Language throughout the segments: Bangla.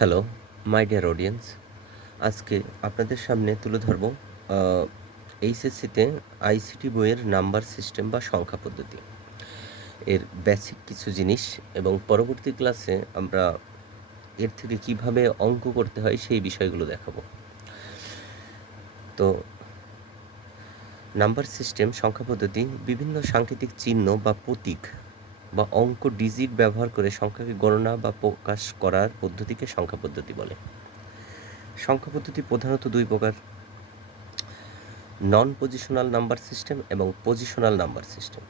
হ্যালো মাই ডিয়ার অডিয়েন্স আজকে আপনাদের সামনে তুলে ধরব এইচএসসিতে আইসিটি বইয়ের নাম্বার সিস্টেম বা সংখ্যা পদ্ধতি। এর বেসিক কিছু জিনিস এবং পরবর্তী ক্লাসে আমরা এর থেকে কীভাবে অঙ্ক করতে হয় সেই বিষয়গুলো দেখাবো। তো, নাম্বার সিস্টেম, সংখ্যা পদ্ধতি, বিভিন্ন সাংকেতিক চিহ্ন বা প্রতীক বা অঙ্ক ডিজিট ব্যবহার করে সংখ্যাকে গণনা বা প্রকাশ করার পদ্ধতিকে সংখ্যা পদ্ধতি বলে। সংখ্যা পদ্ধতি প্রধানত দুই প্রকার। নন পজিশনাল নাম্বার সিস্টেম এবং positional number system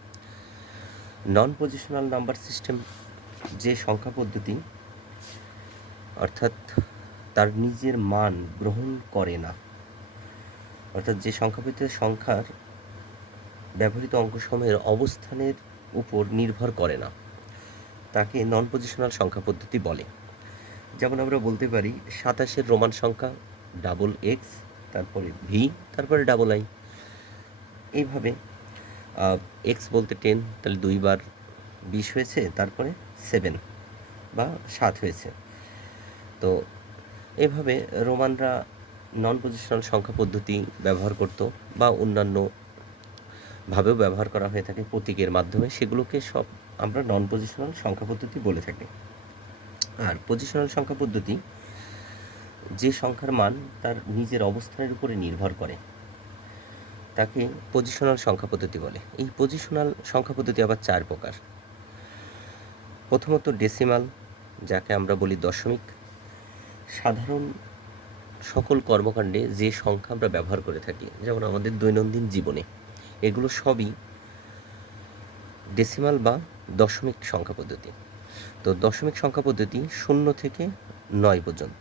non positional number system যে সংখ্যা পদ্ধতি, অর্থাৎ তার নিজের মান গ্রহণ করে না, অর্থাৎ যে সংখ্যা পদ্ধতিতে সংখ্যার ব্যবহৃত অঙ্কসমূহের অবস্থানের উপর নির্ভর করে না। তাকে নন পজিশনাল সংখ্যা পদ্ধতি বলে। যেমন আমরা বলতে পারি, সাতাশের রোমান সংখ্যা ডাবল এক্স তারপরে ভি তারপরে ডাবল আই এইভাবে এক্স বলতে টেন তাহলে দুইবার বিশ হয়েছে, তারপরে সেভেন বা সাত হয়েছে। তো এভাবে রোমানরা নন পজিশনাল সংখ্যা পদ্ধতি ব্যবহার করত বা অন্যান্য ভাবেও ব্যবহার করা হয়ে থাকে প্রতীকের মাধ্যমে, সেগুলোকে সব আমরা নন পজিশনাল সংখ্যা পদ্ধতি বলে থাকি। আর পজিশনাল সংখ্যা পদ্ধতি যে সংখ্যার মান তার নিজের অবস্থানের উপরে নির্ভর করে, তাকে পজিশনাল সংখ্যা পদ্ধতি বলে। এই পজিশনাল সংখ্যা পদ্ধতি আবার চার প্রকার। প্রথমত ডেসিমাল যাকে আমরা বলি দশমিক। সাধারণ সকল কর্মকাণ্ডে যে সংখ্যা আমরা ব্যবহার করে থাকি, যেমন আমাদের দৈনন্দিন জীবনে এগুলো সবই ডেসিমাল বা দশমিক সংখ্যা পদ্ধতি। তো দশমিক সংখ্যা পদ্ধতি শূন্য থেকে নয় পর্যন্ত,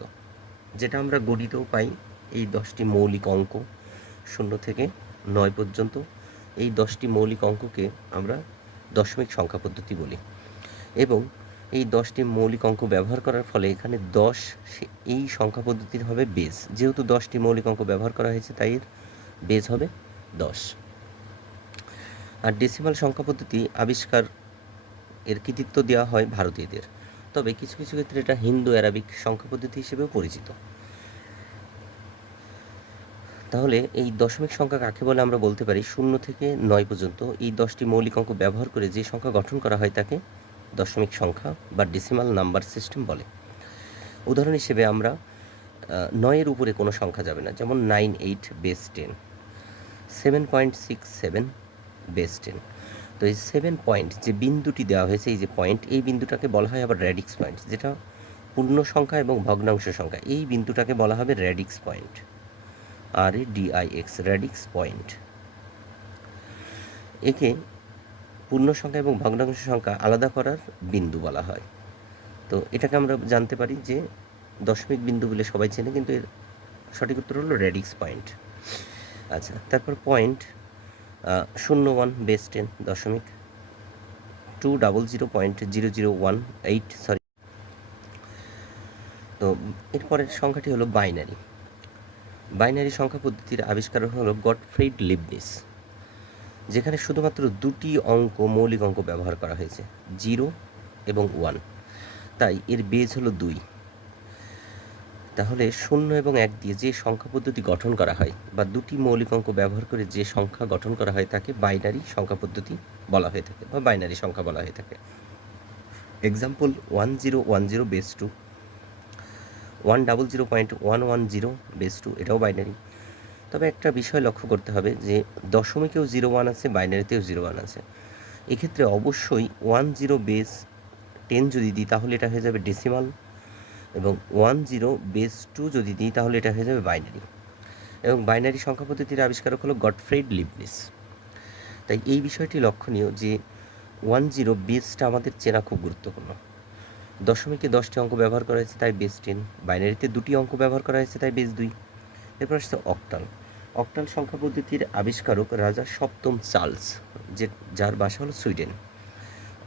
যেটা আমরা গণিতেও পাই এই দশটি মৌলিক অঙ্ক শূন্য থেকে নয় পর্যন্ত। এই দশটি মৌলিক অঙ্ককে আমরা দশমিক সংখ্যা পদ্ধতি বলি এবং এই দশটি মৌলিক অঙ্ক ব্যবহার করার ফলে এখানে দশ এই সংখ্যা পদ্ধতির হবে বেজ যেহেতু দশটি মৌলিক অঙ্ক ব্যবহার করা হয়েছে, তাই এর বেজ হবে দশ। আর ডেসিমাল সংখ্যা পদ্ধতি আবিষ্কার এর কৃতিত্ব দেওয়া হয় ভারতীয়দের। তবে কিছু কিছু ক্ষেত্রে এটা হিন্দু অ্যারাবিক সংখ্যা পদ্ধতি হিসেবেও পরিচিত। তাহলে এই দশমিক সংখ্যা কাকে বলে আমরা বলতে পারি? শূন্য থেকে নয় পর্যন্ত এই দশটি মৌলিক অঙ্ক ব্যবহার করে যে সংখ্যা গঠন করা হয় তাকে দশমিক সংখ্যা বা ডেসিমাল নাম্বার সিস্টেম বলে। উদাহরণ হিসেবে আমরা নয়ের উপরে কোনো সংখ্যা যাবে না। যেমন nine eight base ten seven point six seven base ten তো এই সেভেন পয়েন্ট যে বিন্দুটি দেওয়া হয়েছে, এই যে পয়েন্ট এই বিন্দুটাকে বলা হয় আবার র্যাডিক্স পয়েন্ট যেটা পূর্ণ সংখ্যা এবং ভগ্নাংশ সংখ্যা। এই বিন্দুটাকে বলা হবে radix point R A D I X radix point একে পূর্ণ সংখ্যা এবং ভগ্নাংশ সংখ্যা আলাদা করার বিন্দু বলা হয়। তো এটাকে আমরা জানতে পারি যে দশমিক বিন্দু বলে সবাই চেনে, কিন্তু এর সঠিক উত্তর হলো র্যাডিক্স পয়েন্ট আচ্ছা তারপর পয়েন্ট শূন্য ওয়ান বেস টেন দশমিক two double zero point zero zero one eight sorry তো এরপরের সংখ্যাটি হলো বাইনারি বাইনারি সংখ্যা পদ্ধতির আবিষ্কার হলো গডফ্রেড লিবনিস যেখানে শুধুমাত্র দুটি অঙ্ক, মৌলিক অঙ্ক ব্যবহার করা হয়েছে জিরো এবং ওয়ান তাই এর বেজ হলো দুই। তাহলে শূন্য এবং এক দিয়ে যে সংখ্যা পদ্ধতি গঠন করা হয় বা দুটি মৌলিক অঙ্ক ব্যবহার করে যে সংখ্যা গঠন করা হয় তাকে বাইনারি সংখ্যা পদ্ধতি বলা হয়ে থাকে বা বাইনারি সংখ্যা বলা হয়ে থাকে। Example one zero one zero base two one double zero point one one zero base two এটাও বাইনারি তবে একটা বিষয় লক্ষ্য করতে হবে যে দশমিকেও জিরো ওয়ান আছে বাইনারিতেও জিরো ওয়ান আছে। এক্ষেত্রে অবশ্যই ওয়ান জিরো বেস টেন যদি দিই, তাহলে এটা হয়ে যাবে ডেসিমাল এবং ওয়ান জিরো বেস টু যদি দিই তাহলে এটা হয়ে যাবে বাইনারি। এবং বাইনারি সংখ্যা পদ্ধতির আবিষ্কারক হলো গডফ্রেড লিবনিস। তাই এই বিষয়টি লক্ষণীয় যে ওয়ান জিরো বেসটা আমাদের চেনা খুব গুরুত্বপূর্ণ। দশমিকে দশটি অঙ্ক ব্যবহার করা হয়েছে, তাই বেস টেন। বাইনারিতে দুটি অঙ্ক ব্যবহার করা হয়েছে, তাই বেস দুই। এরপর আসছে অক্টাল। অক্টাল সংখ্যা পদ্ধতির আবিষ্কারক রাজা সপ্তম চার্লস, যে যার বাসা হলো সুইডেন।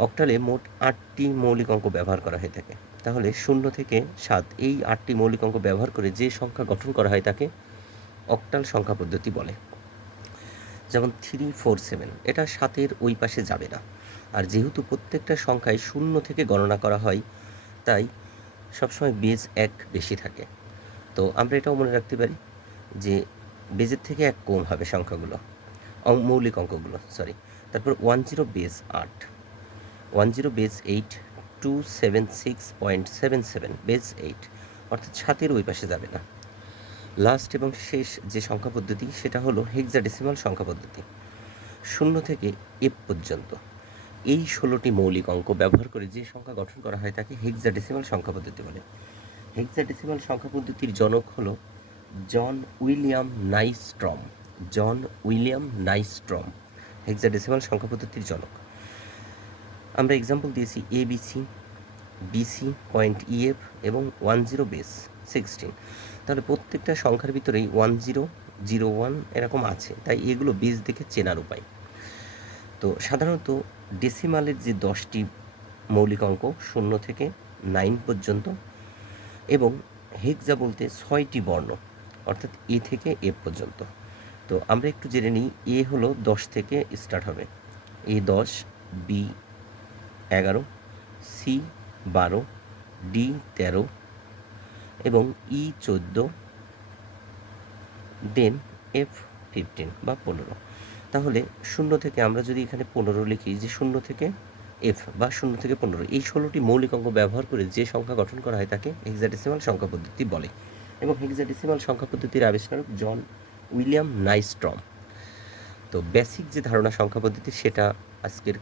অক্টালে মোট আটটি মৌলিক অঙ্ক ব্যবহার করা হয়ে থাকে। তাহলে শূন্য থেকে সাত, এই আটটি মৌলিক অঙ্ক ব্যবহার করে যে সংখ্যা গঠন করা হয় তাকে অক্টাল সংখ্যা পদ্ধতি বলে। যেমন থ্রি, ফোর, সেভেন, এটা সাতের ওই পাশে যাবে না। আর যেহেতু প্রত্যেকটা সংখ্যায় শূন্য থেকে গণনা করা হয়, তাই সবসময় বেজ এক বেশি থাকে। তো আমরা এটাও মনে রাখতে পারি যে বেজের থেকে এক কম হবে সংখ্যাগুলো মৌলিক অঙ্কগুলো সরি তারপর ওয়ান জিরো বেজ আট। One zero base eight two seven six point seven seven base eight অর্থাৎ সাতের ওই পাশে যাবে না। লাস্ট এবং শেষ যে সংখ্যা পদ্ধতি, সেটা হলো হেক্সাডেসিমাল সংখ্যা পদ্ধতি। শূন্য থেকে এফ পর্যন্ত। এই ষোলোটি মৌলিক অঙ্ক ব্যবহার করে যে সংখ্যা গঠন করা হয়, তাকে হেক্সাডেসিমাল সংখ্যা পদ্ধতি বলে। হেক্সাডেসিমাল সংখ্যা পদ্ধতির জনক হলো John William Nystrom. John William Nystrom hexadecimal সংখ্যা পদ্ধতির জনক। আমরা এক্সাম্পল দিয়েছি A B C B C point E F এবং ওয়ান জিরো বেস সিক্সটিন তাহলে প্রত্যেকটা সংখ্যার ভিতরেই ওয়ান জিরো জিরো ওয়ান এরকম আছে। তাই এগুলো বেস দেখে চেনার উপায়। তো সাধারণত ডেসিমালের যে দশটি মৌলিক অঙ্ক, শূন্য থেকে নাইন পর্যন্ত এবং হেক্সা বলতে ছয়টি বর্ণ, অর্থাৎ এ থেকে এফ পর্যন্ত। তো আমরা একটু জেনে নিই এ হলো দশ থেকে স্টার্ট হবে। এ দশ বি এগারো, সি বারো, ডি তেরো এবং ই চোদ্দ, দেন এফ ফিফটিন বা পনেরো। তাহলে শূন্য থেকে আমরা যদি এখানে পনেরো লিখি, যে শূন্য থেকে এফ বা শূন্য থেকে পনেরো, এই ষোলোটি মৌলিক অঙ্ক ব্যবহার করে যে সংখ্যা গঠন করা হয় তাকে হেক্সাডেসিমাল সংখ্যা পদ্ধতি বলে এবং হেক্সাডেসিমাল সংখ্যা পদ্ধতির আবিষ্কারক জন উইলিয়াম নাইস্ট্রম। তো বেসিক যে ধারণা সংখ্যা পদ্ধতি, সেটা আজকের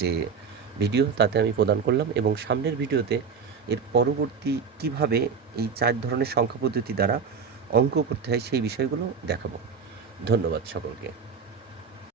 যে ভিডিও তাতে আমি প্রদান করলাম এবং সামনের ভিডিওতে এর পরবর্তী কীভাবে এই চার ধরনের সংখ্যা পদ্ধতি দ্বারা অঙ্ক করতে হয় সেই বিষয়গুলো দেখাবো। ধন্যবাদ সকলকে।